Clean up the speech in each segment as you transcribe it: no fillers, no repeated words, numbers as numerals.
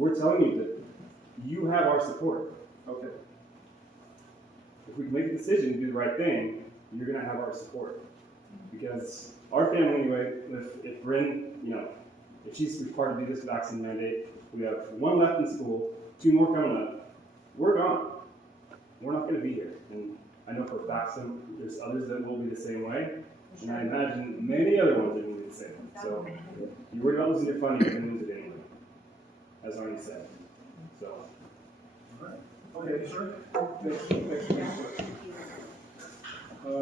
we're telling you that you have our support. Okay. If we make a decision to do the right thing, you're going to have our support. Because our family, anyway, if Bryn, if she's required to do this vaccine mandate, we have 1 left in school, 2 more coming up, we're gone. We're not going to be here. And I know for a fact there's others that will be the same way. And I imagine many other ones are going to be the same. So you worry about losing your funding, you're going to lose it anyway, as already said. So. All right. Okay, sir. Next.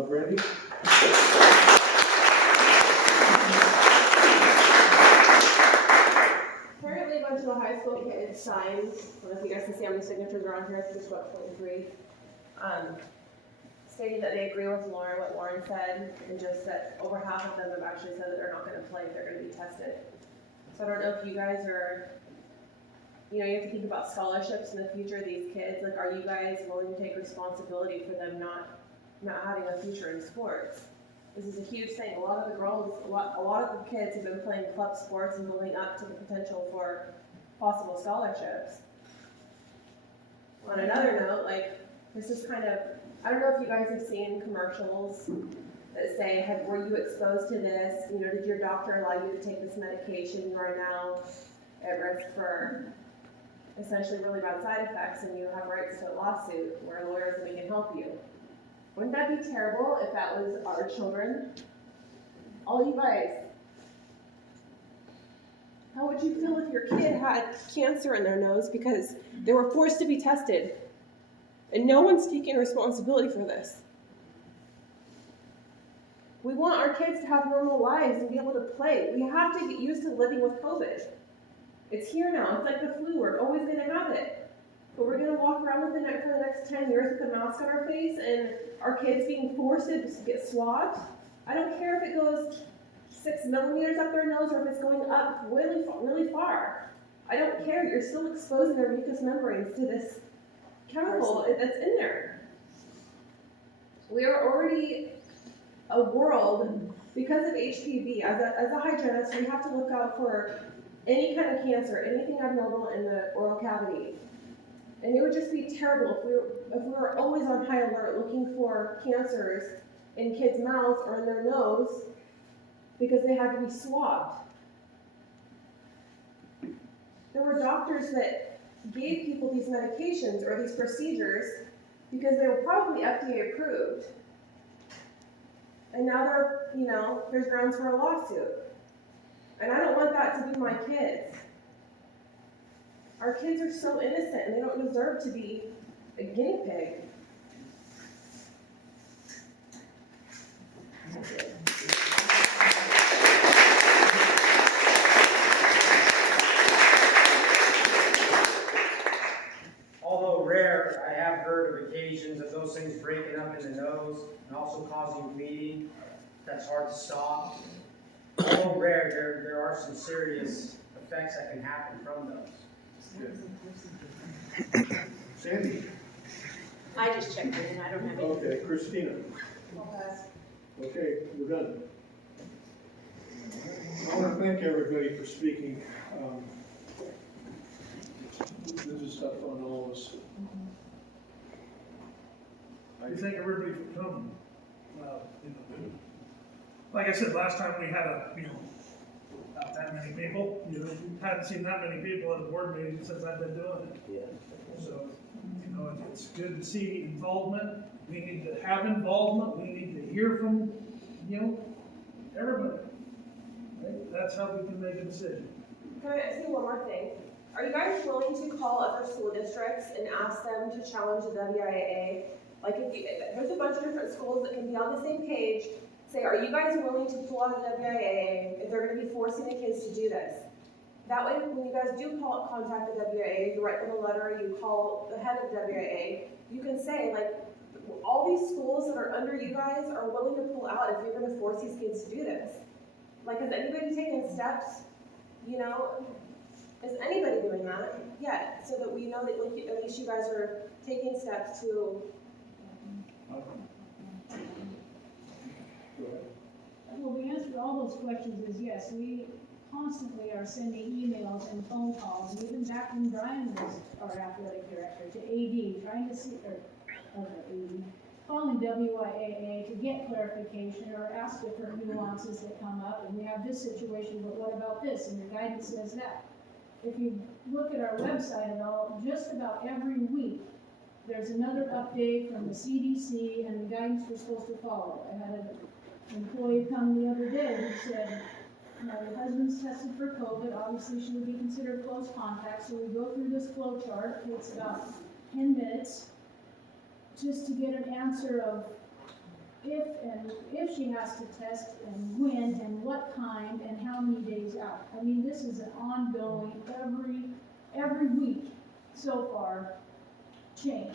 Brandy? Apparently, a bunch of the high school kids signed, I don't know if you guys can see how many signatures are on here, it's just about 23, stating that they agree with Lauren, what Lauren said, and just that over half of them have actually said that they're not going to play if they're going to be tested. So I don't know if you guys are, you have to think about scholarships in the future of these kids. Like, are you guys willing to take responsibility for them not having a future in sports? This is a huge thing. A lot of the girls, a lot of the kids have been playing club sports and building up to the potential for possible scholarships. On another note, this is kind of, I don't know if you guys have seen commercials that say, were you exposed to this? Did your doctor allow you to take this medication? You are now at risk for essentially really bad side effects, and you have rights to a lawsuit where lawyers we can help you. Wouldn't that be terrible if that was our children? All you guys, how would you feel if your kid had cancer in their nose because they were forced to be tested and no one's taking responsibility for this? We want our kids to have normal lives and be able to play. We have to get used to living with COVID. It's here now. It's like the flu. We're always going to have it. But we're going to walk around with it for the next 10 years with a mask on our face and our kids being forced to get swabbed. I don't care if it goes 6 millimeters up their nose or if it's going up really, really far. I don't care. You're still exposing their mucous membranes to this chemical that's in there. We are already a world, because of HPV, as a hygienist, we have to look out for any kind of cancer, anything abnormal in the oral cavity. And it would just be terrible if we were always on high alert looking for cancers in kids' mouths or in their nose because they had to be swabbed. There were doctors that gave people these medications or these procedures because they were probably FDA approved. And now there's grounds for a lawsuit. And I don't want that to be my kids. Our kids are so innocent and they don't deserve to be a guinea pig. Although rare, I have heard of occasions of those things breaking up in the nose and also causing bleeding. That's hard to stop. Although rare, there are some serious effects that can happen from those. Sandy? I just checked in. I don't have any. Okay, Christina? Okay, we're done. I want to thank everybody for speaking. This is tough on all of us. I thank everybody for coming. Like I said, last time we had not that many people. Hadn't seen that many people at a board meeting since I've been doing it. Yeah. So, it's good to see involvement. We need to have involvement. We need to hear from, everybody. Right? That's how we can make a decision. Can I ask you one more thing? Are you guys willing to call other school districts and ask them to challenge the WIAA? There's a bunch of different schools that can be on the same page. Say, are you guys willing to pull out the WIAA if they're going to be forcing the kids to do this? That way, when you guys do contact the WIAA, you write them a letter, you call the head of WIAA, you can say, all these schools that are under you guys are willing to pull out if you're going to force these kids to do this. Has anybody taken steps, is anybody doing that yet? So that we know that at least you guys are taking steps to... Well, the answer to all those questions is yes. constantly are sending emails and phone calls, and even back when Brian was our athletic director, to AD, trying to see, or AD, calling WIAA to get clarification or ask different nuances that come up, and we have this situation, but what about this, and your guidance says that. If you look at our website at all, just about every week, there's another update from the CDC and the guidance we're supposed to follow. I had an employee come the other day who said, my husband's tested for COVID, obviously she would be considered close contact, so we go through this flow chart, it takes about 10 minutes just to get an answer of if she has to test and when and what kind and how many days out. I mean, this is an ongoing, every week so far, change.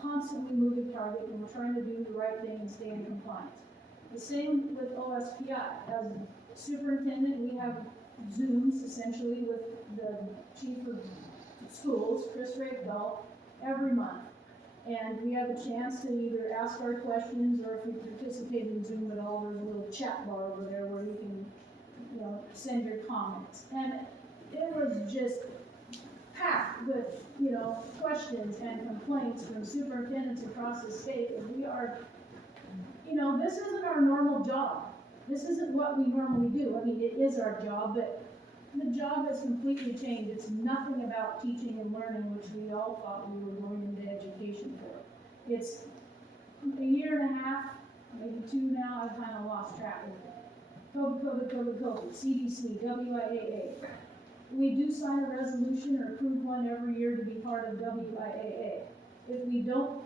Constantly moving target, and we're trying to do the right thing and stay in compliance. The same with OSPI. As superintendent, we have Zooms essentially with the chief of schools, Chris Rakebell, every month. And we have a chance to either ask our questions, or if you participate in Zoom at all, there's a little chat bar over there where you can, send your comments. And it was just packed with, questions and complaints from superintendents across the state. And we are, this isn't our normal job. This isn't what we normally do. I mean, it is our job, but the job has completely changed. It's nothing about teaching and learning, which we all thought we were going into education for. It's a year and a half, maybe 2 now, I've kind of lost track of it. COVID, CDC, WIAA. We do sign a resolution or approve one every year to be part of WIAA. If we don't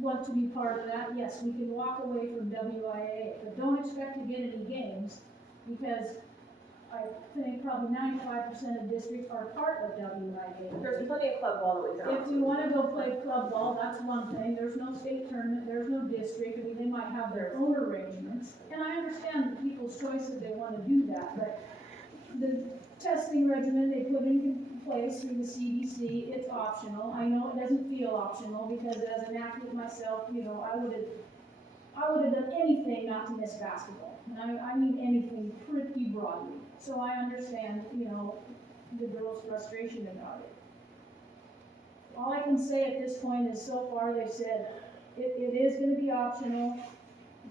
want to be part of that, yes, we can walk away from WIAA, but don't expect to get any games, because I think probably 95% of districts are part of WIAA. There's plenty of club ball that we don't. If we want to go play club ball, that's one thing. There's no state tournament, there's no district. I mean, they might have their own arrangements. And I understand people's choice if they want to do that, but the testing regimen they put in place through the CDC, it's optional. I know it doesn't feel optional, because as an athlete myself, I would have done anything not to miss basketball. And I mean anything pretty broadly. So I understand, the girls' frustration about it. All I can say at this point is, so far they've said it is going to be optional.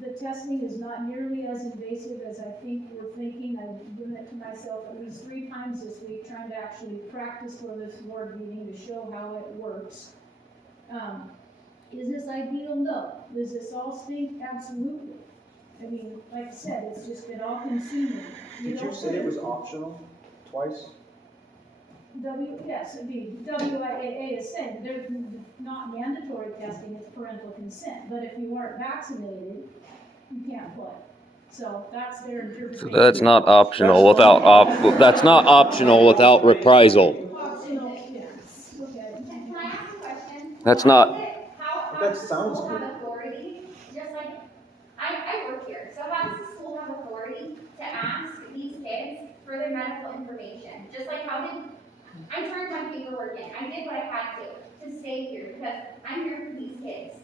The testing is not nearly as invasive as I think we're thinking. I've given it to myself at least 3 times this week, trying to actually practice for this board meeting to show how it works. Is this ideal? No. Does this all stink? Absolutely. I mean, like I said, it's just been all consuming. Did you say it was optional twice? Yes, WIAA is saying there's not mandatory testing, it's parental consent. But if you aren't vaccinated, you can't play. So that's their interpretation. So that's not optional without reprisal. Optional, yes. Okay. Can I ask a question? That's not. How That does the sounds school good. have authority, just like, I work here, so how does the school have authority to ask these kids for their medical information? Just like I turned my paperwork in, I did what I had to stay here, because I'm here for these kids.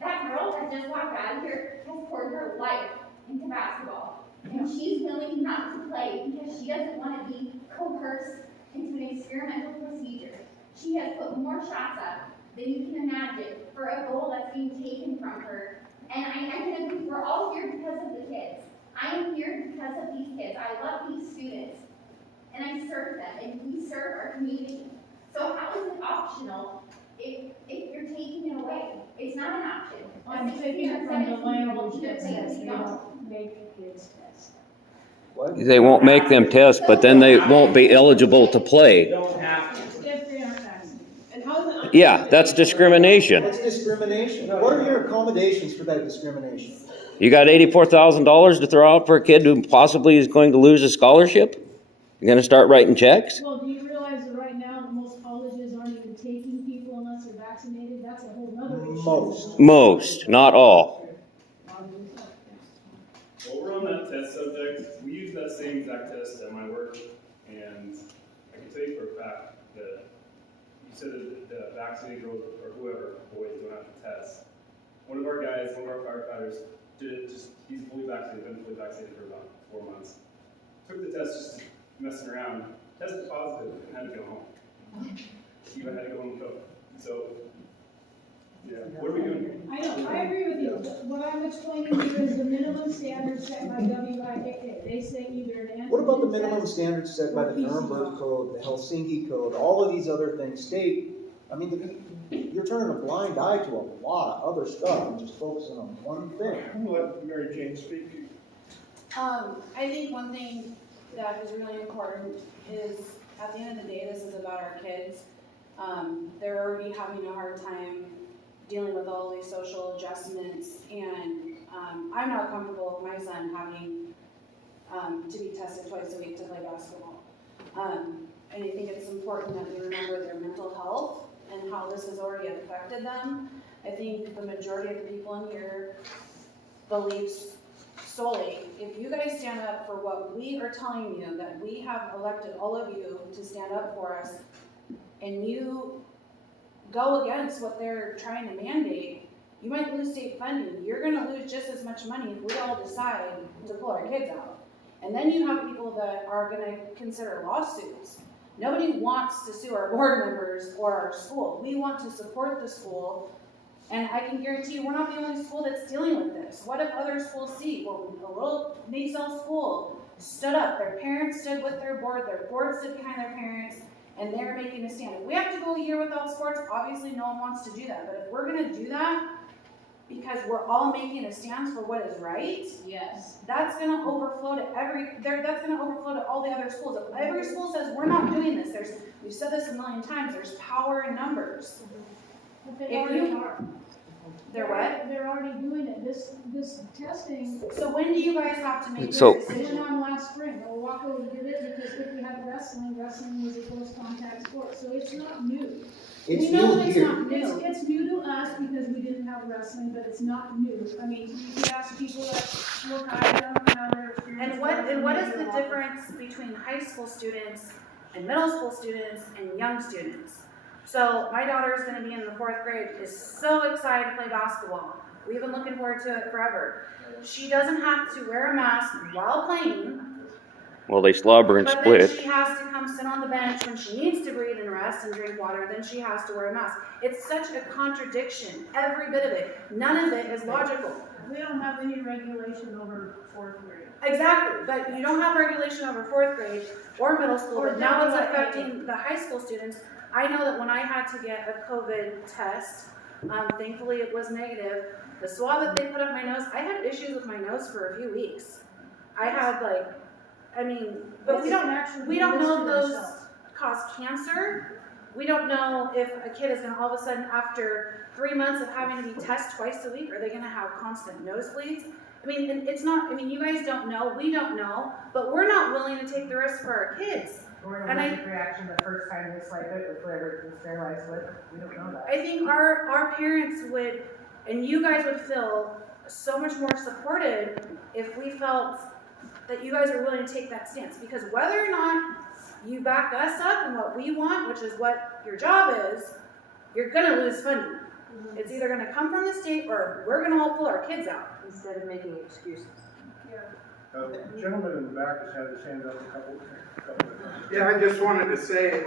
That girl that just walked out of here has poured her life into basketball, and she's willing not to play because she doesn't want to be coerced into an experimental procedure. She has put more shots up than you can imagine for a goal that's being taken from her. And I can agree, we're all here because of the kids. I am here because of these kids. I love these students, and I serve them, and we serve our community. So how is it optional if you're taking it away? It's not an option. I'm taking it from the language that says they don't make kids test. What? They won't make them test, but then they won't be eligible to play. Don't have to. If they aren't vaccinated. And how is it? Yeah, that's discrimination. That's discrimination. What are your accommodations for that discrimination? You got $84,000 to throw out for a kid who possibly is going to lose a scholarship? You're going to start writing checks? Well, do you realize that right now most colleges aren't even taking people unless they're vaccinated? That's a whole other issue. Most, not all. Over on that test subject, we use that same exact test at my work, and I can tell you for a fact that you said that the vaccinated girls or whoever, boys, don't have to test. One of our guys, one of our firefighters, he's fully vaccinated, been fully vaccinated for about 4 months. took the test just messing around, tested positive, and had to go home. You had to go home and cook. So, yeah, what are we doing here? I know, I agree with you. What I'm explaining to you is the minimum standards set by WIAA. They say either an antigen What about the test- minimum standards set by the Nuremberg Code, the Helsinki Code, all of these other things state, I mean, you're turning a blind eye to a lot of other stuff and just focusing on one thing. I'm gonna let Mary Jane speak. I think one thing that is really important is, at the end of the day, this is about our kids. They're already having a hard time dealing with all these social adjustments, and I'm not comfortable with my son having to be tested twice a week to play basketball. And I think it's important that we remember their mental health and how this has already affected them. I think the majority of the people in here believes solely, if you guys stand up for what we are telling you, that we have elected all of you to stand up for us, and you go against what they're trying to mandate, you might lose state funding. You're gonna lose just as much money if we all decide to pull our kids out. And then you have people that are gonna consider lawsuits. Nobody wants to sue our board members or our school. We want to support the school, and I can guarantee you, we're not the only school that's dealing with this. What if other schools see, well, a little naselle school stood up, their parents stood with their board stood behind their parents, and they're making a stand. If we have to go a year without sports, obviously no one wants to do that, but if we're gonna do that, because we're all making a stance for what is right, Yes. that's gonna overflow to that's gonna overflow to all the other schools. If every school says, we're not doing this, we've said this a million times, there's power in numbers. But they If already you- are. They're what? They're already doing it. This testing So when do you guys have to make So- your went decision? on last spring. Owako did it because if we had wrestling was a close contact sport, so it's not new. It's We know new that it's here. not new. It's new to us because we didn't have wrestling, but it's not new. I mean, you ask people that work out, I don't know how their experience. And what is was. the difference between high school students and middle school students and young students? So my daughter is gonna be in the 4th grade, is so excited to play basketball. We've been looking forward to it forever. She doesn't have to wear a mask while playing, Well, they slobber and but then split. she has to come sit on the bench when she needs to breathe and rest and drink water, then she has to wear a mask. It's such a contradiction, every bit of it. None of it is logical. We don't have any regulation over 4th grade. Exactly, but you don't have regulation over 4th grade or middle school, Or but now it's WIA. affecting the high school students. I know that when I had to get a COVID test, thankfully it was negative. The swab that they put up my nose, I had issues with my nose for a few weeks. I had but we don't know if those cause cancer. We don't know if a kid is gonna all of a sudden, after 3 months of having to be tested twice a week, are they gonna have constant nosebleeds? You guys don't know, we don't know, but we're not willing to take the risk for our kids. Or And allergic reaction the first time they swipe it with whatever it's been sterilized with, we don't know that. I think our parents would, and you guys would feel so much more supported if we felt that you guys are willing to take that stance. Because whether or not you back us up and what we want, which is what your job is, you're gonna lose funding. It's either gonna come from the state or we're gonna all pull our kids out. Instead of making excuses. The gentleman in the back has had his hand up a couple of times. Yeah, I just wanted to say,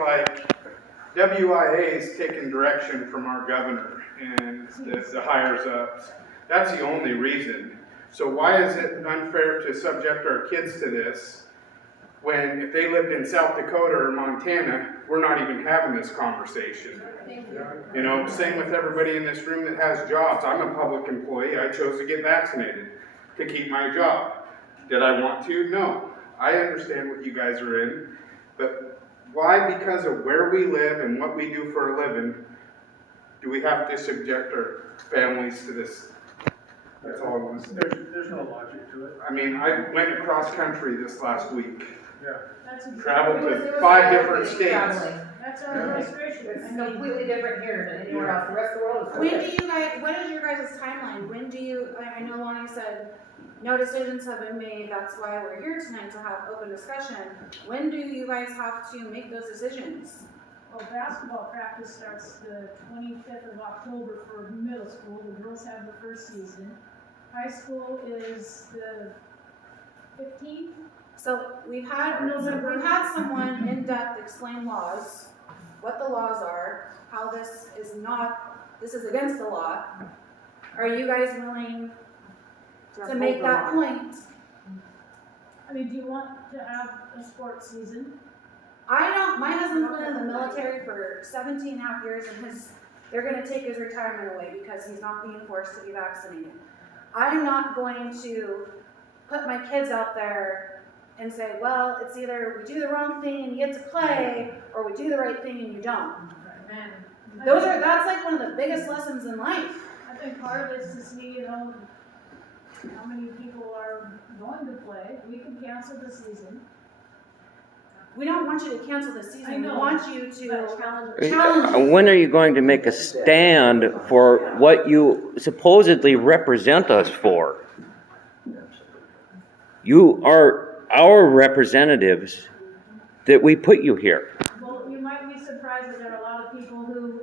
WIA's taken direction from our governor and the higher ups. That's the only reason. So why is it unfair to subject our kids to this when if they lived in South Dakota or Montana, we're not even having this conversation? You know, same with everybody in this room that has jobs. I'm a public employee. I chose to get vaccinated to keep my job. Did I want to? No. I understand what you guys are in, but why, because of where we live and what we do for a living, do we have to subject our families to this? That's all I want to say. There's no logic to it. I mean, I went across country this last week, That's traveled It to was 5 different states. traveling. That's our frustration. It's completely different here than anywhere else. The rest of the world is. What is your guys' timeline? When do you, I know Lonnie said, no decisions have been made, that's why we're here tonight to have open discussion. When do you guys have to make those decisions? Well, basketball practice starts the 25th of October for middle school. The girls have the first season. High school is the 15th. So we've had someone in depth explain laws, what the laws are, how this is against the law. Are you guys willing to make that point? I mean, do you want to have a sports season? My husband's been in the military for 17 and a half years and they're gonna take his retirement away because he's not being forced to be vaccinated. I'm not going to put my kids out there and say, well, it's either we do the wrong thing and you get to play, or we do the right thing and you don't. Amen. That's like one of the biggest lessons in life. I think part of it is to see, you know, how many people are going to play. We could cancel the season. We don't want you to cancel the season. I know, we want you to challenge. When are you going to make a stand for what you supposedly represent us for? You are our representatives that we put you here. Well, you might be surprised that there are a lot of people who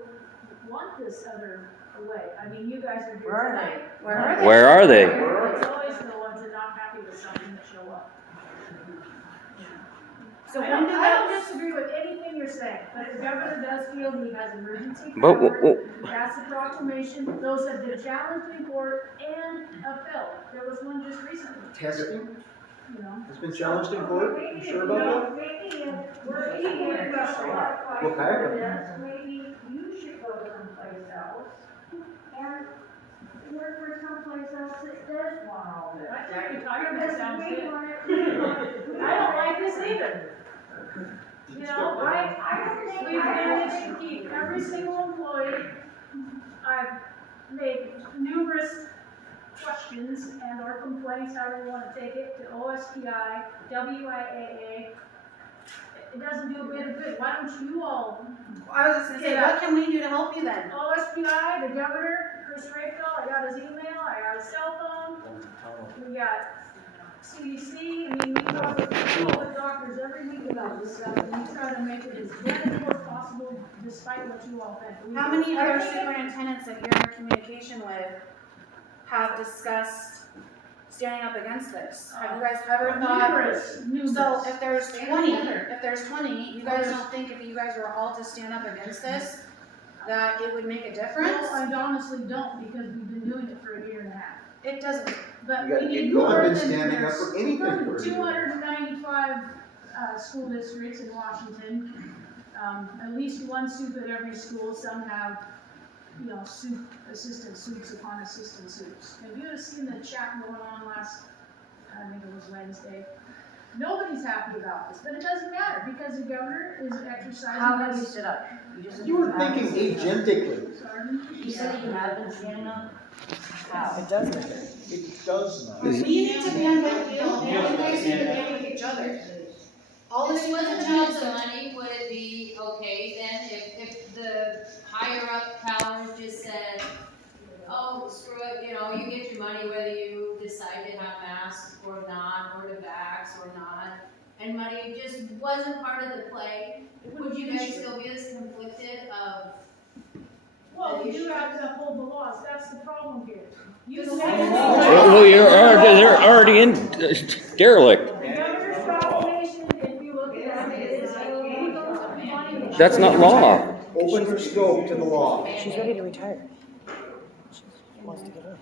want this other way. I mean, you guys are here tonight. Where are they? It's always the ones that are not happy with something that show up. So I don't disagree with anything you're saying, but the governor does feel he has emergency But power. That's a proclamation. Those have been challenged before and upheld. There was one just recently, Testing you know. has been challenged in court. You sure about that? What kind of? Maybe you should go someplace else and work for someplace else that does want all this. I think retirement sounds good. I don't like this either. You know, I don't think we've managed to keep every single employee. I've made numerous questions and or complaints, however you want to take it, to OSPI, WIAA. It doesn't do a bit of good. Why don't you all? I was just gonna say, what can we do to help you then? OSPI, the governor, Chris Rayfield, I got his email, I got his cell phone. We got CDC, I mean, we talk with doctors every week about this stuff, and we try to make it as manageable as possible, despite what you all think. How many other superintendents that you're in communication with have discussed standing up against this? Have you guys ever thought? Numerous. So if there's 20, you guys don't think if you guys were all to stand up against this, that it would make a difference? No, I honestly don't, because we've been doing it for a year and a half. It doesn't. But You we got- need you haven't more been than standing up for anything for a year. 295 school districts in Washington. At least one soup at every school. Some have, you know, assistant soups upon assistant soups. Have you seen the chat going on last, I think it was Wednesday? Nobody's happy about this, but it doesn't matter because the governor is exercising. How have you stood up? You were thinking agentically. Pardon? You said you have been standing up? How? It does matter. It does not. We need to band with you, and you guys need to band with each other. All this If it wasn't wasn't about the money, would it be okay then if the higher up powers just said, oh, screw it, you know, you get your money whether you decide to have masks or not, or to vax or not, and money just wasn't part of the play, would you guys still be as conflicted of? Well, we do have to uphold the laws, that's the problem here. You say Well, they're already in derelict. the governor's proclamation, if you look at it, is illegal money. That's not law. Open your scope to the law. She's ready to retire. She wants to get up.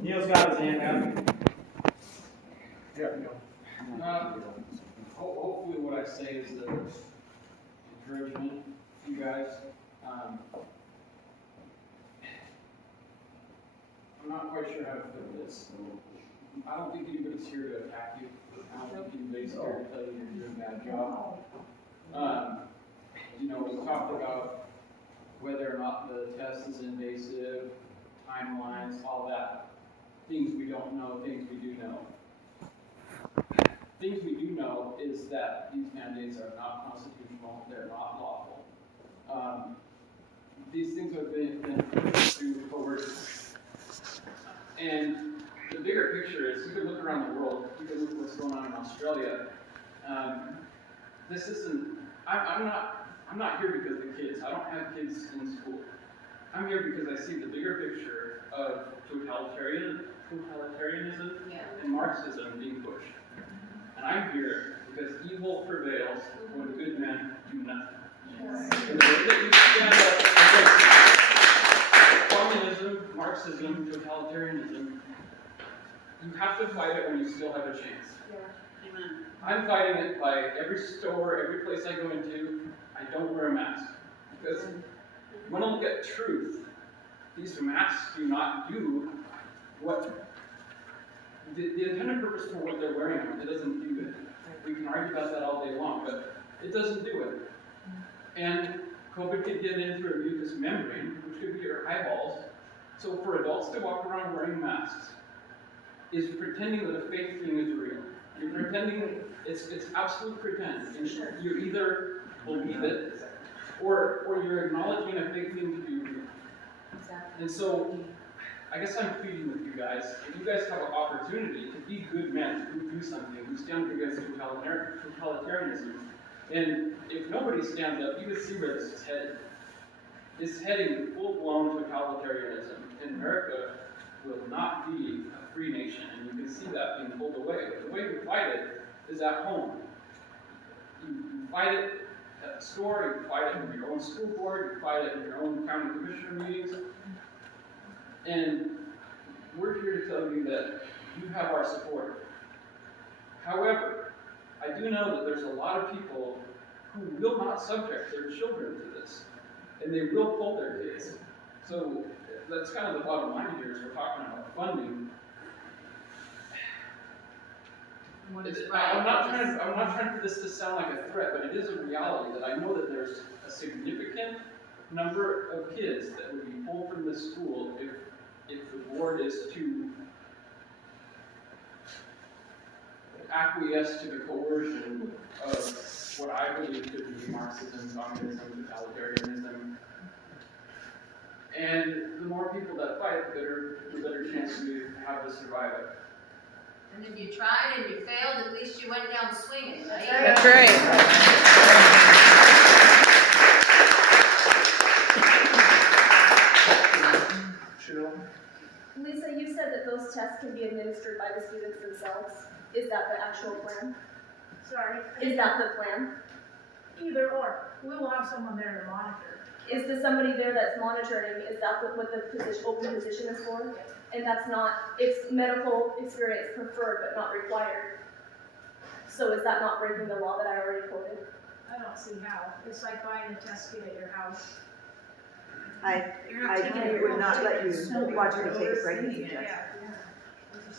Neil's got his hand up. Hopefully what I say is the encouragement to you guys. I'm not quite sure how to put this. I don't think anybody's here to attack you. I don't think anybody's here to tell you you're doing a bad job. You know, we talked about whether or not the test is invasive, timelines, all that. Things we don't know, things we do know. Things we do know is that these mandates are not constitutional, they're not lawful. These things have been through coercion. And the bigger picture is, you can look around the world, you can look at what's going on in Australia. This isn't, I'm not here because of the kids. I don't have kids in school. I'm here because I see the bigger picture of totalitarianism and Marxism being pushed. And I'm here because evil prevails when good men do nothing. And the way that you stand up against communism, Marxism, totalitarianism, you have to fight it when you still have a chance. I'm fighting it by every store, every place I go into, I don't wear a mask. Because you want to look at truth, these masks do not do what the intended purpose for what they're wearing them. It doesn't do it. We can argue about that all day long, but it doesn't do it. And COVID could get in through a mucous membrane, which could be your eyeballs. So for adults to walk around wearing masks is pretending that a fake thing is real. You're pretending it's absolute pretend. And you either believe it or you're acknowledging a fake thing to be real. And so I guess I'm pleading with you guys. If you guys have an opportunity to be good men, who do something, who stand up against totalitarianism, and if nobody stands up, you can see where this is headed. It's heading full-blown totalitarianism, and America will not be a free nation, and you can see that being pulled away. But the way you fight it is at home. You fight it at the store, you fight it in your own school board, you fight it in your own county commissioner meetings. And we're here to tell you that you have our support. However, I do know that there's a lot of people who will not subject their children to this, and they will pull their kids. So that's kind of the bottom line here is we're talking about funding. I'm not trying for this to sound like a threat, but it is a reality that I know that there's a significant number of kids that would be pulled from this school if the board is to acquiesce to the coercion of what I believe to be Marxism, communism, totalitarianism. And the more people that fight, the better chance we have to survive it. And if you tried and you failed, at least you went down swinging, right? That's right. Lisa, you said that those tests can be administered by the students themselves. Is that the actual plan? Sorry. Is that the plan? Either or. We will have someone there to monitor. Is there somebody there that's monitoring? Is that what the position, open position is for? And that's not, it's medical experience preferred but not required. So is that not breaking the law that I already quoted? I don't see how. It's like buying a test kit at your house. I would not let you watch me take a pregnancy test.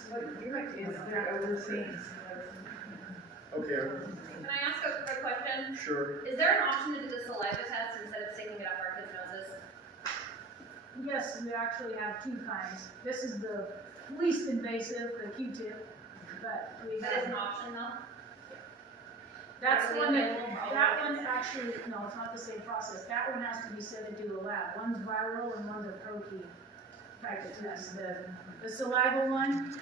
They're overseas. Okay, Can I ask a question? sure. Is there an option to do the saliva test instead of sticking it up our kids' noses? Yes, we actually have two kinds. This is the least invasive, the Q-tip, but we That is an have, option though? that's one that one actually, no, it's not the same process. That one has to be sent into a lab. One's viral and one's a protein type of test. The saliva one,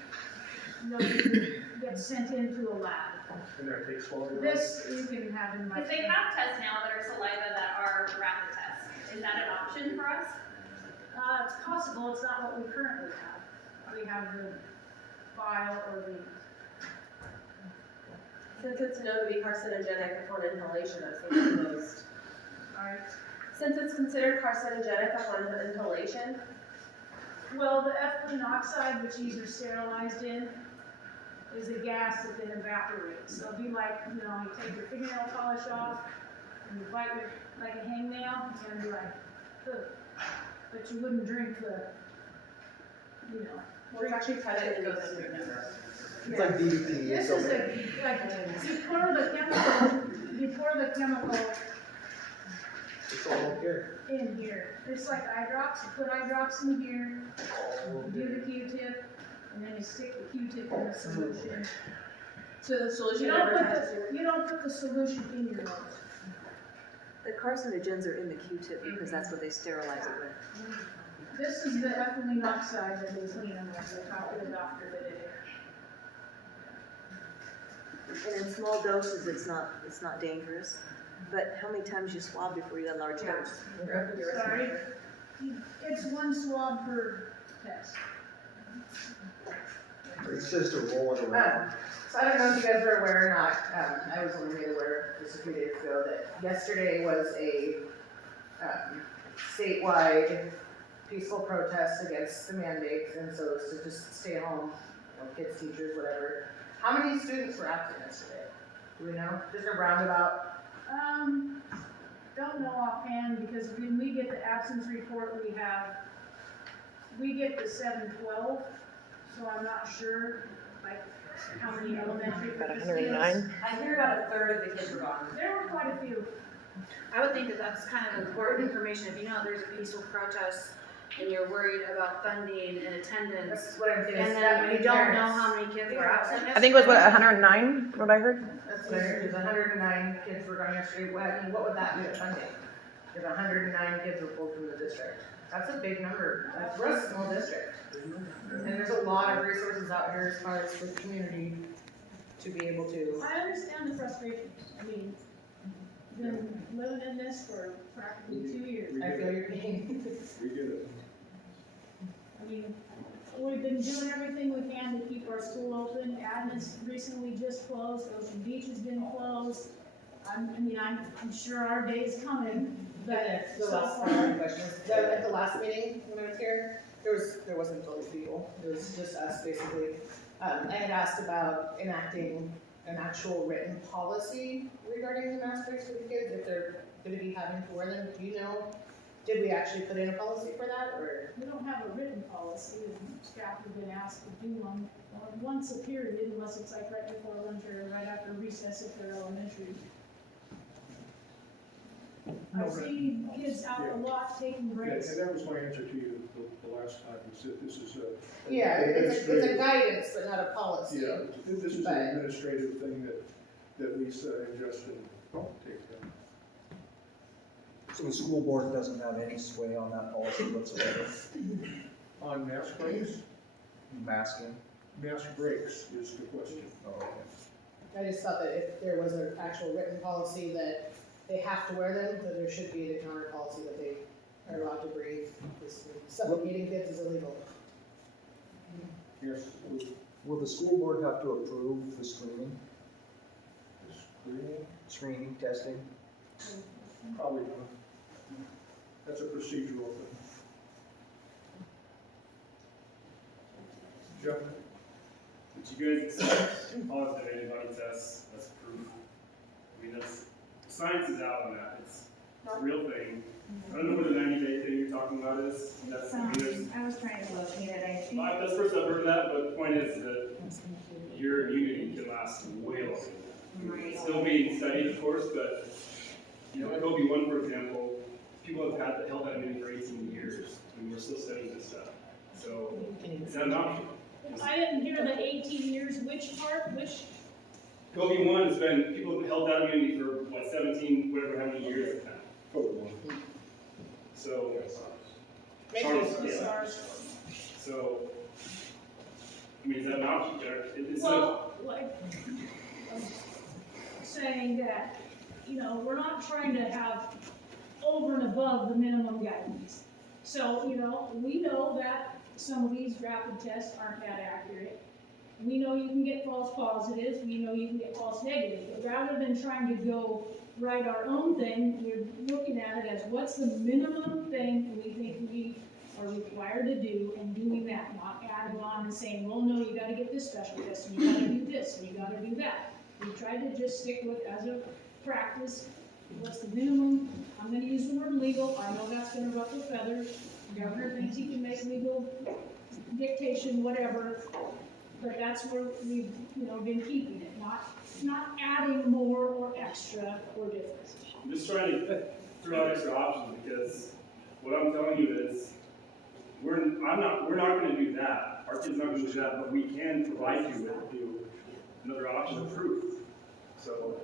gets sent into a lab. And that takes longer. This you can have in my. Because they have tests now that are saliva that are rapid tests. Is that an option for us? It's possible, it's not what we currently have. We have the vial or the, Since it's known to be carcinogenic upon inhalation, I've seen the most. alright. Since it's considered carcinogenic upon inhalation, Well, the ethylene oxide, which these are sterilized in, is a gas that then evaporates. So it'd be like, you take your fingernail polish off, and you bite it like a hangnail, and it'd be like, ugh. But you wouldn't drink the, well, it's actually tested and goes in your nose. It's like DDT. This is you pour the chemical It's all okay. in here. It's like eye drops, you put eye drops in here, you do the Q-tip, and then you stick the Q-tip in the solution. So the solution You never don't tested. you don't put the solution in your nose. The carcinogens are in the Q-tip because that's what they sterilize it with. This is the ethylene oxide that they clean them with. I talked to the doctor that it And in small doses, it's not dangerous. But how many times you swab before you got a large dose? is. Sorry? It's one swab per test. It's just a rolling around. So I don't know if you guys are aware or not, I was only made aware just a few days ago that yesterday was a statewide peaceful protest against the mandates, and so it's to just stay home, kids, teachers, whatever. How many students were absent yesterday? Do we know? Just a roundabout? Don't know offhand, because when we get the absence report, we get the 712, so I'm not sure, like, how many elementary. About 109? I hear about a third of the kids were gone. There were quite a few. I would think that that's kind of important information, if you know there's a peaceful protest and you're worried about funding and attendance, That's what I'm saying. and then you don't know how many kids were absent. I think it was, what, 109, what I heard? That's what I heard, is 109 kids were gone yesterday. What would that do to funding? If 109 kids were pulled from the district? That's a big number. We're a small district. And there's a lot of resources out here as far as for the community to be able to. I understand the frustration. I mean, been living in this for practically 2 years. I feel your pain. We get it. I mean, we've been doing everything we can to keep our school open. Adams recently just closed, Ocean Beach has been closed. I'm sure our day's coming, but The so last far. question is, at the last meeting when I was here, there wasn't 12 people. It was just us basically. I had asked about enacting an actual written policy regarding the mask breaks for the kids, if they're gonna be having to wear them. Do you know, did we actually put in a policy for that, or? We don't have a written policy, and staff have been asked to do one once a period, unless it's like right before lunch or right after recess if they're elementary. I see kids out a lot taking breaks. And that was my answer to you the last time, is that this is a. Yeah, it's a guidance, but not a policy. Yeah, this is an administrative thing that we adjust and take down. So the school board doesn't have any sway on that policy whatsoever? On mask breaks? Masking? Mask breaks is the question. Oh, okay. I just thought that if there was an actual written policy that they have to wear them, that there should be the counter policy that they are allowed to breathe. Suffocating kids is illegal. Yes. Will the school board have to approve the screening? Screening, testing? Probably not. That's a procedural thing. Jeff? Did you guys accept positive antibody tests as proof? I mean, science is out on that. It's a real thing. I don't know what the 90-day thing you're talking about is. That's, I was trying to locate it, I think. that's the first I've heard of that, but the point is that your immunity can last way longer. It's still being studied, of course, but COVID-1, for example, people have held that immunity for 18 years, and we're still studying this stuff. So, is that an option? I didn't hear the 18 years, which part, which? COVID-1 has been, people have held that immunity for, 17, whatever, how many years it's been. COVID-1. So, So, I mean, is that an option, Jared? Well, like, saying that, we're not trying to have over and above the minimum guidance. So, we know that some of these rapid tests aren't that accurate. We know you can get false positives, we know you can get false negatives, but rather than trying to go write our own thing, we're looking at it as what's the minimum thing we think we are required to do, and doing that, not adding on and saying, well, no, you gotta get this special test, and you gotta do this, and you gotta do that. We tried to just stick with, as a practice, what's the minimum. I'm gonna use the word legal, I know that's gonna ruffle feathers. The governor thinks he can make legal dictation, whatever, but that's where we've, been keeping it, not adding more or extra or different. I'm just trying to throw out extra options, because what I'm telling you is, we're not gonna do that. Our kid's not gonna do that, but we can provide you with another option of proof. So,